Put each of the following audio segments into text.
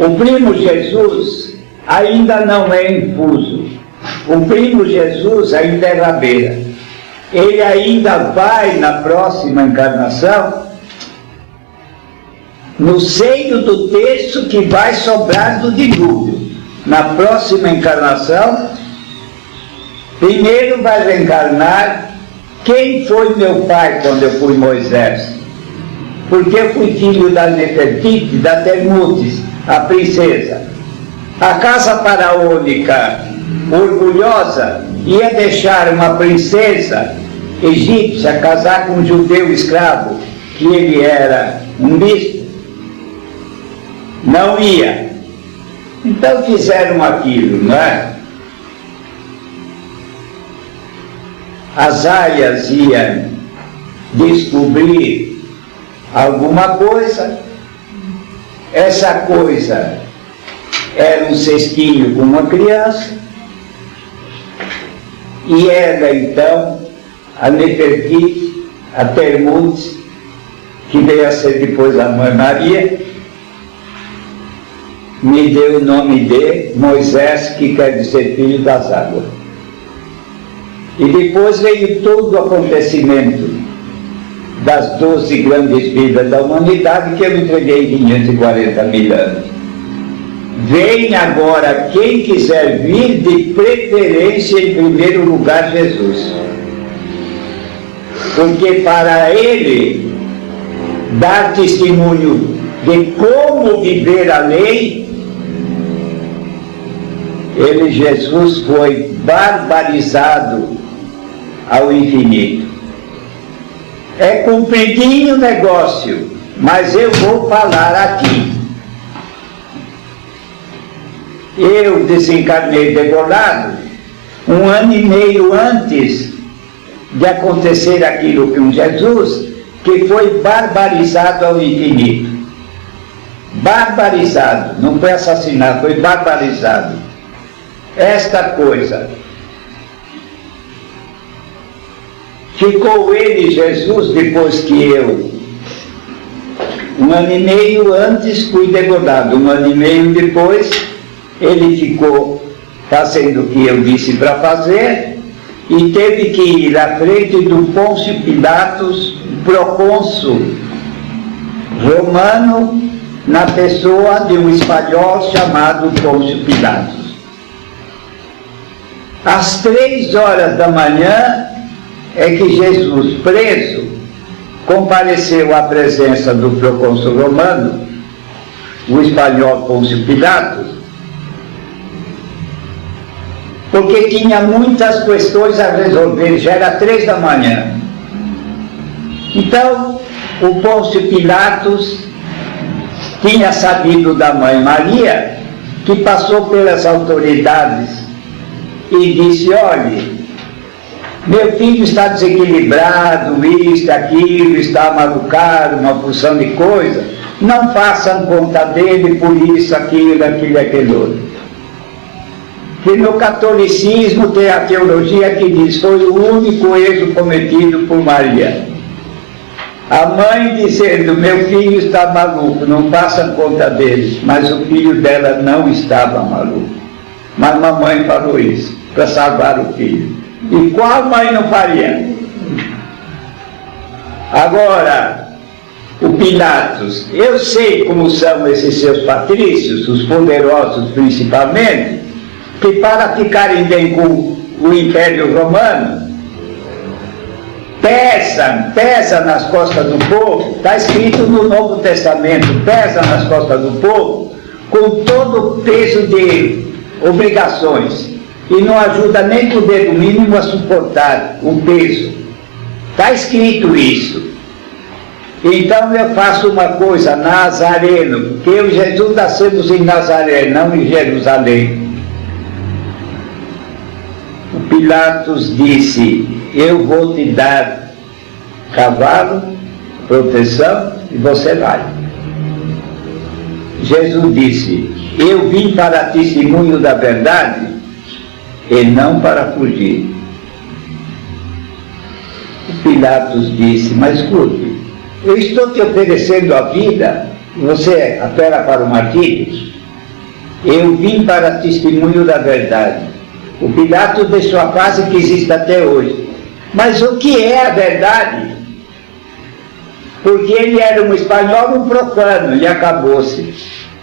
O primo Jesus ainda não é infuso. O primo Jesus ainda é rabeira. Ele ainda vai, na próxima encarnação, no seio do texto que vai sobrar do dilúvio. Na próxima encarnação, primeiro vai reencarnar quem foi meu pai quando eu fui Moisés. Porque eu fui filho da Nefertiti, da Termutes, a princesa. A casa faraônica, orgulhosa, ia deixar uma princesa egípcia casar com um judeu escravo, que ele era um bispo? Não ia. Então fizeram aquilo, não é? As aias iam descobrir alguma coisa. Essa coisa era um cestinho com uma criança, e ela então, a Nefertiti, a Termutes, que veio a ser depois a Mãe Maria, me deu o nome de Moisés, que quer dizer filho das águas. E depois veio todo o acontecimento das 12 grandes vidas da humanidade, que eu entreguei em 540 mil anos. Vem agora quem quiser vir, de preferência em primeiro lugar Jesus. Porque para ele dar testemunho de como viver a lei, ele, Jesus, foi barbarizado ao infinito. É compridinho o negócio, mas eu vou falar aqui. Eu desencarnei degolado 1 ano e meio antes de acontecer aquilo com Jesus, que foi barbarizado ao infinito. Barbarizado, não foi assassinado, foi barbarizado. Esta coisa. Ficou ele, Jesus, depois que eu, 1 ano e meio antes, fui degolado. 1 ano e meio depois, ele ficou fazendo o que eu disse para fazer, e teve que ir à frente do Pôncio Pilatos, procônsul romano, na pessoa de um espanhol chamado Pôncio Pilatos. Às 3 horas da manhã é que Jesus, preso, compareceu à presença do procônsul romano, o espanhol Pôncio Pilatos, porque tinha muitas questões a resolver, já era 3 da manhã. Então, o Pôncio Pilatos tinha sabido da Mãe Maria, que passou pelas autoridades e disse: olhe, meu filho está desequilibrado, isto, aquilo, está malucado, uma porção de coisa, não façam conta dele por isso, aquilo, aquele outro. Que no catolicismo tem a teologia que diz: foi o único erro cometido por Maria. A mãe dizendo: meu filho está maluco, não façam conta dele. Mas o filho dela não estava maluco. Mas a mamãe falou isso, para salvar o filho. E qual mãe não faria? Agora, o Pilatos, eu sei como são esses seus patrícios, os poderosos principalmente, que para ficarem bem com o Império Romano, pesa nas costas do povo, está escrito no Novo Testamento, pesa nas costas do povo, com todo o peso de obrigações, e não ajuda nem com o dedo mínimo a suportar o peso. Está escrito isso. Então eu faço uma coisa, Nazareno, porque eu e Jesus nascemos em Nazaré, não em Jerusalém. O Pilatos disse: eu vou te dar cavalo, proteção, e você vai. Jesus disse: eu vim para testemunho da verdade e não para fugir. O Pilatos disse: mas escute, eu estou te oferecendo a vida, você apela para o martírio? Eu vim para testemunho da verdade. O Pilatos deixou a frase que existe até hoje. Mas o que é a verdade? Porque ele era um espanhol, um profano, e acabou-se.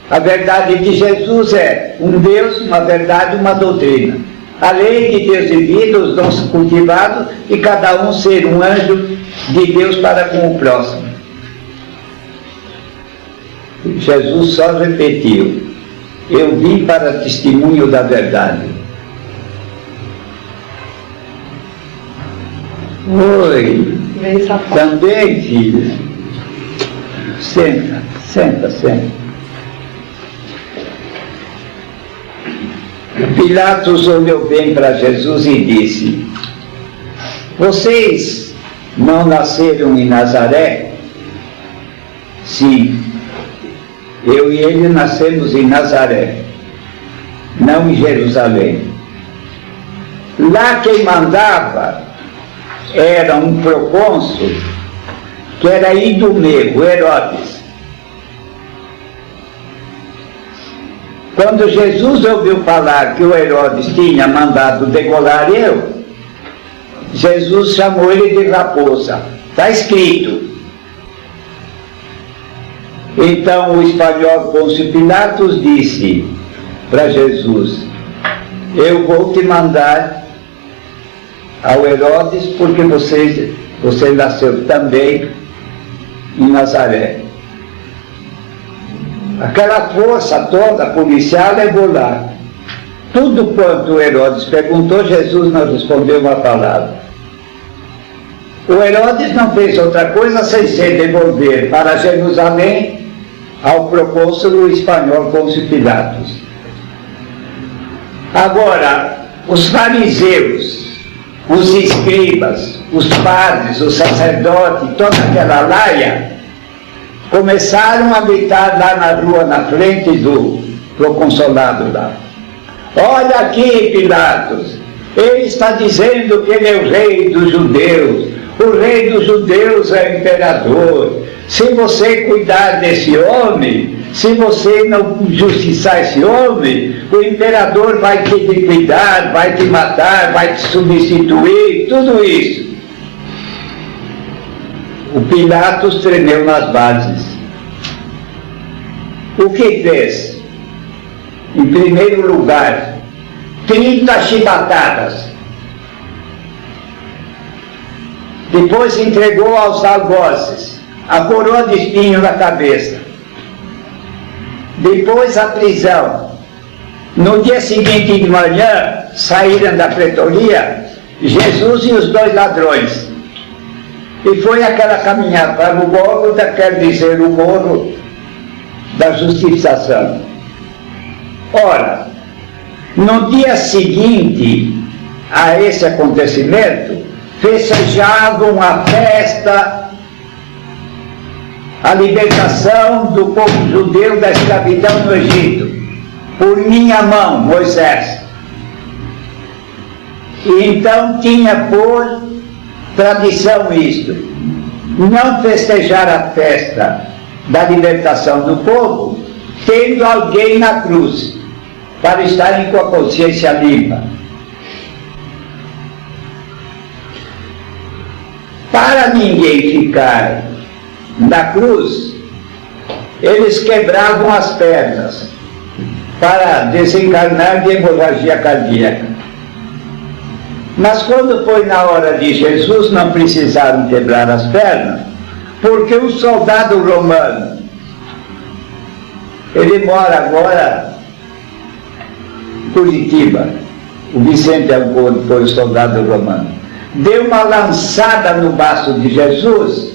A verdade de Jesus é um Deus, uma verdade, uma doutrina. A lei de Deus divina, os dons cultivados, e cada um ser um anjo de Deus para com o próximo. Jesus só repetiu: eu vim para testemunho da verdade. Oi, também, filha. Senta, senta, senta. Pilatos olhou bem para Jesus e disse: vocês não nasceram em Nazaré? Sim, eu e ele nascemos em Nazaré, não em Jerusalém. Lá quem mandava era um procônsul, que era Idumeu, Herodes. Quando Jesus ouviu falar que o Herodes tinha mandado degolar eu, Jesus chamou ele de raposa. Está escrito. Então o espanhol Pôncio Pilatos disse para Jesus: eu vou te mandar ao Herodes porque você nasceu também em Nazaré. Aquela força toda policial levou lá. Tudo quanto Herodes perguntou, Jesus não respondeu uma palavra. O Herodes não fez outra coisa sem se devolver para Jerusalém ao procônsul espanhol Pôncio Pilatos. Agora, os fariseus, os escribas, os padres, os sacerdotes, toda aquela laia, começaram a gritar lá na rua, na frente do consulado lá: olha aqui, Pilatos, ele está dizendo que ele é o rei dos judeus, o rei dos judeus é o imperador. Se você cuidar desse homem, se você não justiçar esse homem, o imperador vai te liquidar, vai te matar, vai te substituir, tudo isso. O Pilatos tremeu nas bases. O que fez? Em primeiro lugar, 30 chibatadas. Depois entregou aos algozes a coroa de espinho na cabeça. Depois a prisão. No dia seguinte de manhã, saíram da pretoria Jesus e os 2 ladrões. E foi aquela caminhada para o Gólgota, quer dizer, o morro da justiçação. Ora, no dia seguinte a esse acontecimento, festejavam a festa, a libertação do povo judeu da escravidão no Egito, por minha mão, Moisés. E então tinha por tradição isto: não festejar a festa da libertação do povo, tendo alguém na cruz, para estarem com a consciência limpa. Para ninguém ficar na cruz, eles quebravam as pernas, para desencarnar de hemorragia cardíaca. Mas quando foi na hora de Jesus, não precisaram quebrar as pernas, porque um soldado romano, ele mora agora em Curitiba, o Vicente Alboni foi o soldado romano, deu uma lançada no baço de Jesus,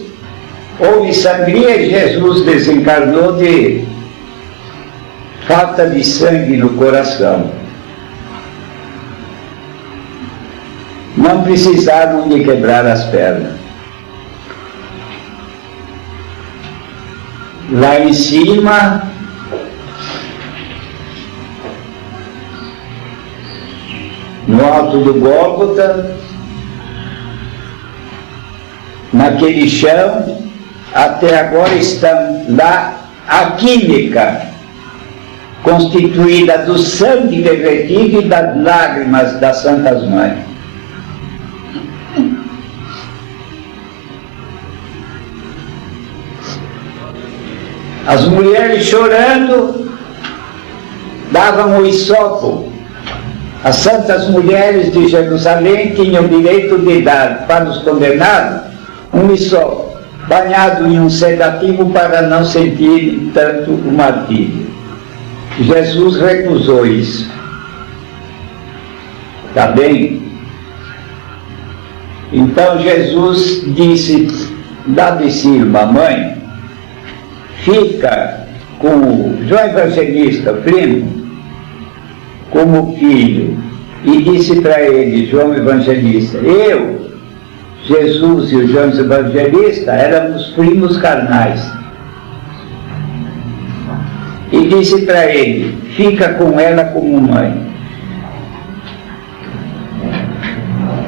houve sangria e Jesus desencarnou de falta de sangue no coração. Não precisaram de quebrar as pernas. Lá em cima, no alto do Gólgota, naquele chão, até agora estão lá a química constituída do sangue derretido e das lágrimas das Santas Mães. As mulheres chorando davam o hisopo. As santas mulheres de Jerusalém tinham direito de dar para os condenados um hisopo, banhado em um sedativo para não sentirem tanto o martírio. Jesus recusou isso. Está bem? Então Jesus disse: dá de Silva, mãe, fica com o João Evangelista, primo, como filho, e disse para ele, João Evangelista, eu, Jesus e o João Evangelista éramos primos carnais. E disse para ele, fica com ela como mãe.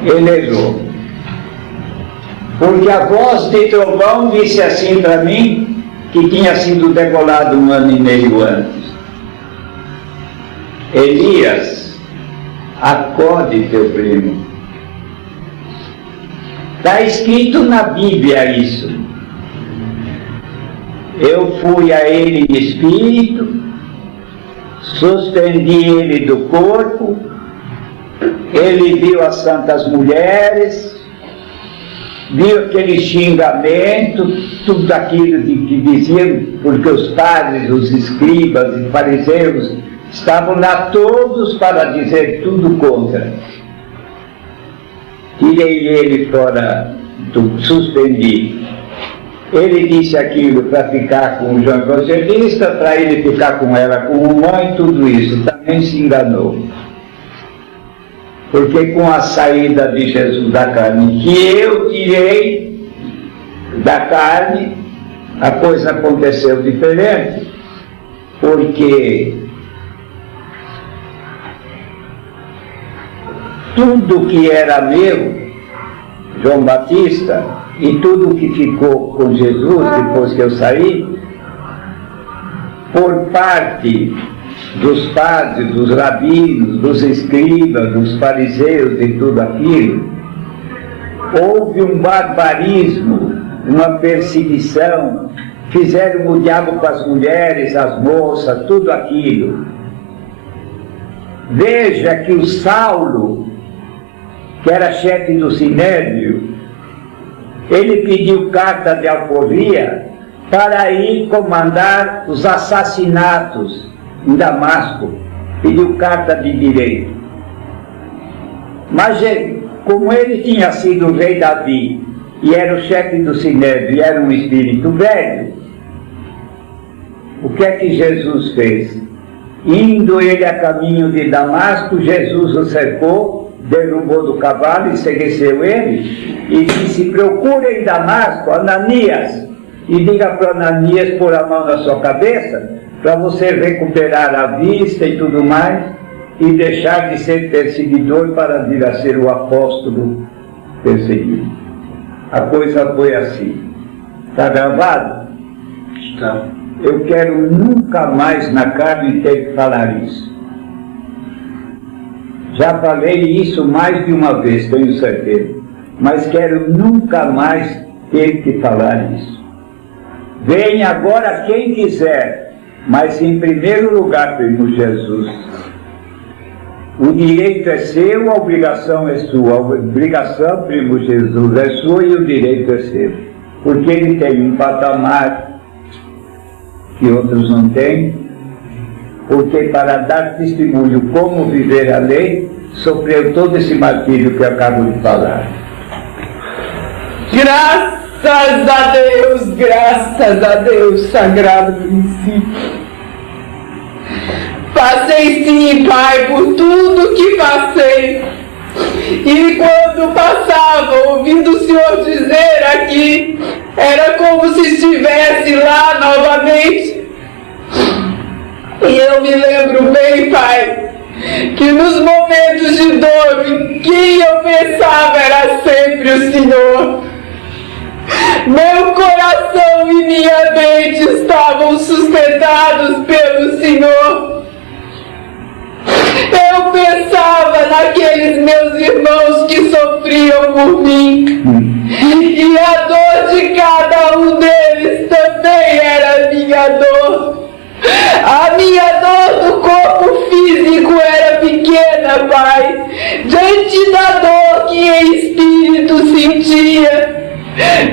Ele errou. Porque a voz de trovão disse assim para mim, que tinha sido degolado 1 ano e meio antes. Elias, acorde teu primo. Está escrito na Bíblia isso. Eu fui a ele em espírito, suspendi ele do corpo, ele viu as santas mulheres, viu aquele xingamento, tudo aquilo que diziam, porque os padres, os escribas e fariseus estavam lá todos para dizer tudo contra. Tirei ele fora, suspendi. Ele disse aquilo para ficar com o João Evangelista, para ele ficar com ela como mãe, tudo isso. Também se enganou. Porque com a saída de Jesus da carne, que eu tirei da carne, a coisa aconteceu diferente. Porque tudo que era meu, João Batista, e tudo que ficou com Jesus depois que eu saí, por parte dos padres, dos rabinos, dos escribas, dos fariseus e tudo aquilo, houve um barbarismo, uma perseguição, fizeram o diabo com as mulheres, as moças, tudo aquilo. Veja que o Saulo, que era chefe do Sinédrio, ele pediu carta de alforria para ir comandar os assassinatos em Damasco. Pediu carta de direito. Mas como ele tinha sido o rei Davi e era o chefe do Sinédrio e era um espírito velho, o que é que Jesus fez? Indo ele a caminho de Damasco, Jesus o cercou, derrubou do cavalo e segueceu ele e disse: procure em Damasco Ananias e diga para Ananias pôr a mão na sua cabeça para você recuperar a vista e tudo mais e deixar de ser perseguidor para vir a ser o apóstolo perseguido. A coisa foi assim. Está gravado? Está. Eu quero nunca mais na carne ter que falar isso. Já falei isso mais de uma vez, tenho certeza. Mas quero nunca mais ter que falar isso. Venha agora quem quiser, mas em primeiro lugar, primo Jesus. O direito é seu, a obrigação é sua. A obrigação, primo Jesus, é sua e o direito é seu. Porque ele tem um patamar que outros não têm. Porque para dar testemunho como viver a lei, sofreu todo esse martírio que eu acabo de falar. Graças a Deus, sagrado princípio. Passei sim, Pai, por tudo que passei. E quando passava, ouvindo o Senhor dizer aqui, era como se estivesse lá novamente. E eu me lembro bem, Pai, que nos momentos de dor, em quem eu pensava era sempre o Senhor. Meu coração e minha mente estavam sustentados pelo Senhor. aqueles meus irmãos que sofriam por mim. E a dor de cada um deles também era minha dor. A minha dor do corpo físico era pequena, Pai, diante da dor que em espírito sentia,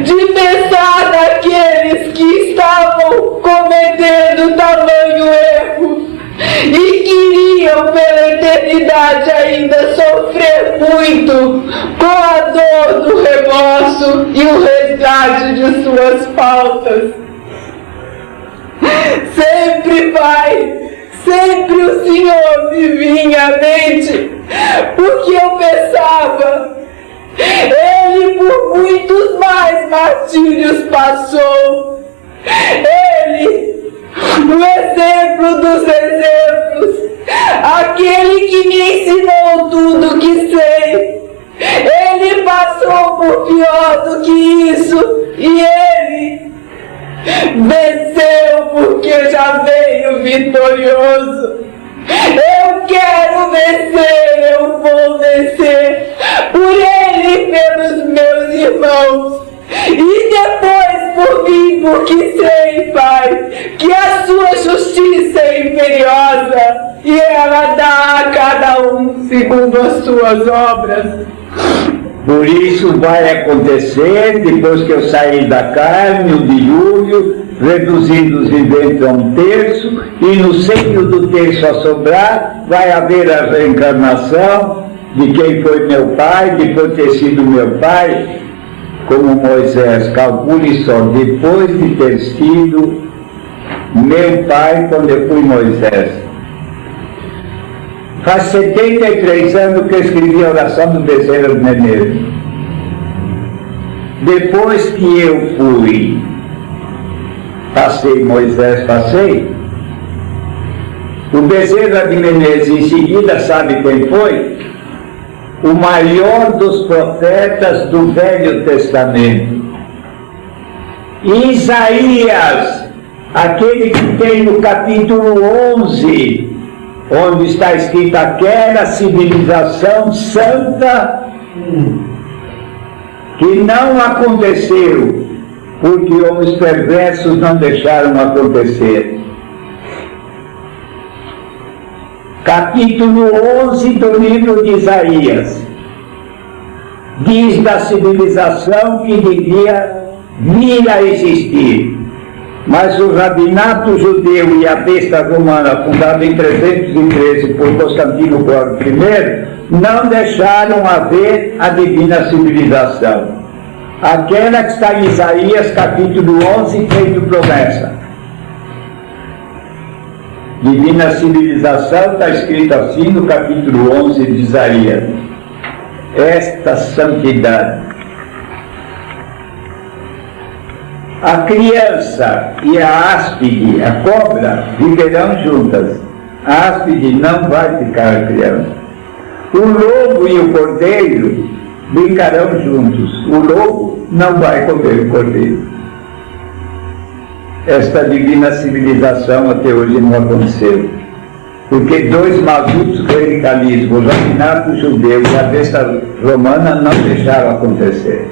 de pensar naqueles que estavam cometendo tamanho erro e queriam pela eternidade ainda sofrer muito com a dor do remorso e o resgate de suas faltas. Sempre, Pai, sempre o Senhor me vinha à mente, porque eu pensava, Ele por muitos mais martírios passou. Ele, o exemplo dos exemplos, aquele que me ensinou tudo que sei. Ele passou por pior do que isso, e Ele venceu porque já veio vitorioso. Eu quero vencer, eu vou vencer por Ele e pelos meus irmãos, e depois por mim, porque sei, Pai, que a sua justiça é imperiosa e ela dá a cada um segundo as suas obras. Por isso vai acontecer, depois que eu sair da carne, o dilúvio, reduzindo os viventes a 1/3, e no centro do terço a sobrar, vai haver a reencarnação de quem foi meu pai, depois de ter sido meu pai, como Moisés. Calcule só, depois de ter sido meu pai quando eu fui Moisés. Faz 73 anos que eu escrevi a oração do Bezerra de Menezes. Depois que eu fui, Moisés passei, o Bezerra de Menezes em seguida, sabe quem foi? O maior dos profetas do Velho Testamento. Isaías, aquele que tem no capítulo 11, onde está escrito aquela civilização santa que não aconteceu, porque homens perversos não deixaram acontecer. Capítulo 11 do livro de Isaías diz da civilização que devia vir a existir. Mas o rabinato judeu e a besta romana, fundada em 313 por Constantino I, não deixaram haver a divina civilização. Aquela que está em Isaías, capítulo 11, feito promessa. Divina civilização está escrito assim no capítulo 11 de Isaías. Esta santidade. A criança e a áspide, a cobra, viverão juntas. A áspide não vai ficar criança. O lobo e o cordeiro brincarão juntos. O lobo não vai comer o cordeiro. Esta divina civilização até hoje não aconteceu. Porque dois malditos radicalismos, o rabinato judeu e a besta romana, não deixaram acontecer.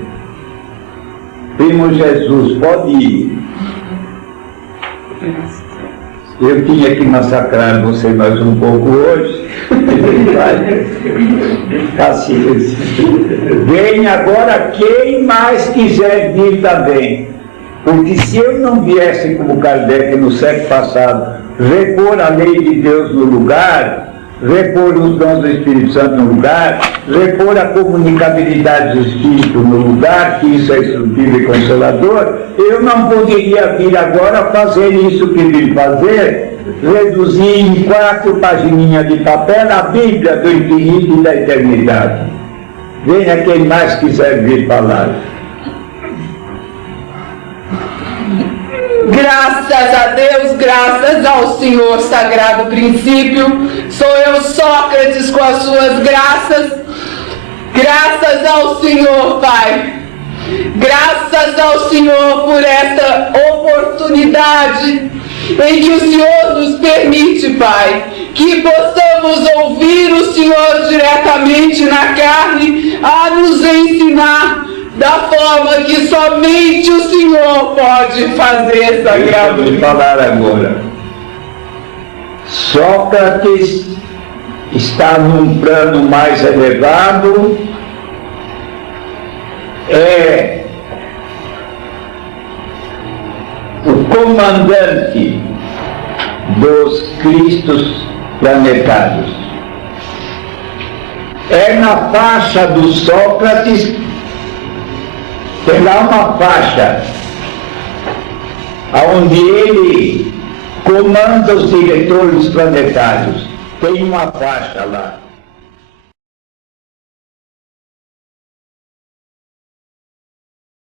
Primo Jesus, pode ir. Eu tinha que massacrar você mais um pouco hoje. Paciência. Vem agora quem mais quiser vir também. Porque se eu não viesse como Kardec no século passado, repor a lei de Deus no lugar, repor os dons do Espírito Santo no lugar, repor a comunicabilidade do Espírito no lugar, que isso é instrutivo e consolador, eu não poderia vir agora fazer isso que vim fazer, reduzir em 4 pagininhas de papel a Bíblia do infinito e da eternidade. Venha quem mais quiser vir falar. Graças a Deus, graças ao Senhor Sagrado Princípio, sou eu, Sócrates, com as suas graças. Graças ao Senhor, Pai. Graças ao Senhor por esta oportunidade em que o Senhor nos permite, Pai, que possamos ouvir o Senhor diretamente na carne a nos ensinar da forma que somente o Senhor pode fazer, Sagrado. Vou falar agora. Sócrates está num plano mais elevado, é o comandante dos Cristos planetários. É na faixa do Sócrates, tem lá uma faixa onde ele comanda os diretores planetários. Tem uma faixa lá.